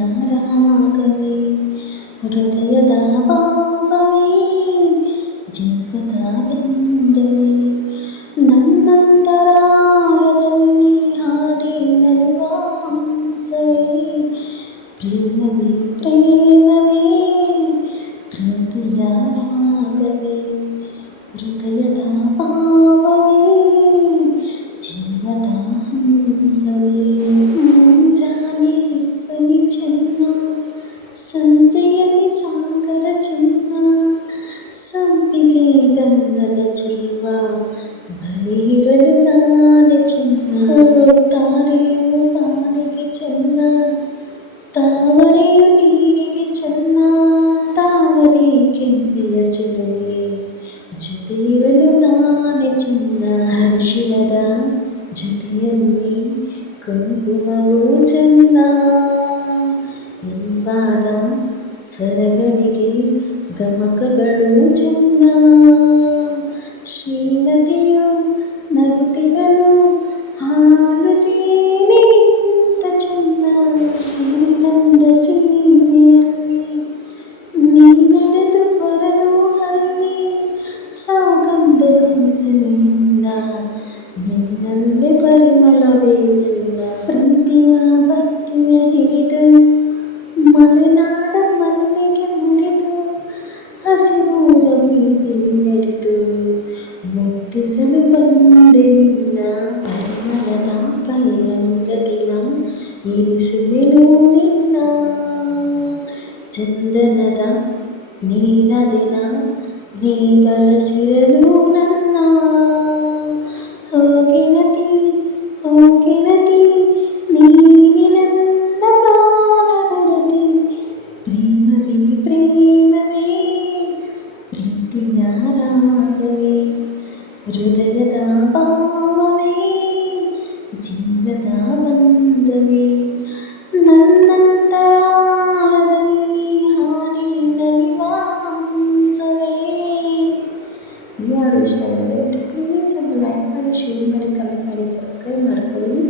ರಾಗವೇ ಹೃದಯದ ಭಾವವೇ ಜೀವದ ಬಂಧವೇ ನನ್ನಂತರಾಳದಲ್ಲಿ ಹಾಡಿ ನಲಿವ ಹಂಸವೇ ಪ್ರೇಮವೇ ಪ್ರೇಮವೇ ಹೃದಯ ರಾಗವೇ ಹೃದಯದ ಭಾವವೇ ಜೀವದ ಹಂಸವೇ ಮುಂಜಾನೆ ಬಲಿ ಚೆನ್ನ ಸಂಜೆಯಲ್ಲಿ ಸಾಗರ ಚೆನ್ನ ಸಂಪಿಗೆ ಗಂಧದ ಚೆಲುವ ಬಳಿಯಿರಲು ನಾನೇ ಚೆನ್ನ ತಾರೆಯು ಬಾನಿಗೆ ಚೆನ್ನ ತಾವರೆಯು ನೀರಿಗೆ ಚೆನ್ನ ತಾವರೆ ಕೆಂಪೆಯ ಚೆಲುವೆ ಜೊತೆಯಿರಲು ನಾನೇ ಚೆನ್ನ ಹರ್ಷಿಣದ ಜೊತೆಯಲ್ಲಿ ಕುಂಕುಮವೂ ಚೆನ್ನ ಇಂಪಾದ ಸ್ವರಗಳಿಗೆ ಗಮಕಗಳು ಚೆನ್ನ ಶ್ರೀಮತಿಯು ನಗುತ್ತಿರಲು ಹಾಲು ಜೇನಿಗಿಂತ ಚೆನ್ನ ಸಿರಿಗಂಧ ಸೀಮೆಯಲ್ಲಿ ನೀ ನಡೆದು ಬರಲು ಹಲ್ಲಿ ಸೌಗಂಧ ಗಮಿಸಲು ನಿನ್ನಲ್ಲೇ ಪರಿಮಳವೇ ಎಲ್ಲ ಪ್ರೀತಿಯ ಭಕ್ತಿಯ ಹಿಡಿದು ಮಲೆನಾಡ ಮಲ್ಲಿಗೆ ಮುಡಿದು ಹಸಿರೂರ ಬೀದಿಲಿ ನಡೆದು ಮುತ್ತಿಸಲು ಬಂದೆ ನಿನ್ನ ಪರಿಮಳದ ಪಲ್ಲಂಗದಿನ ಇರಿಸುವೆನು ನಿನ್ನ ಚಂದನದ ನೀರ ದಿನ ನೀ ಬಳಸಿರಲು ನನ್ನ ಹೋಗಿನತಿ ನೀನೆ ನನ್ನ ಪ್ರಾಣದೊಡತಿ ಪ್ರೇಮವೇ ಪ್ರೇಮವೇ ಪ್ರೀತಿಯ ರಾಗವೇ ಹೃದಯದ ಭಾವವೇ ಜೀವದ ಬಂಧವೇ ನನ್ನಂತರಾಳದಲ್ಲಿ ಹಾಡಿ ನಲಿವ ಹಂಸವೇ. ಈ ಹಾಡು ಇಷ್ಟ ಆದರೆ ಪ್ಲೀಸ್ ಒಂದು ಲೈಕ್ ಮಾಡಿ, ಶೇರ್ ಮಾಡಿ, ಕಮೆಂಟ್ ಮಾಡಿ, ಸಬ್ಸ್ಕ್ರೈಬ್ ಮಾಡ್ಕೊಳ್ಳಿ.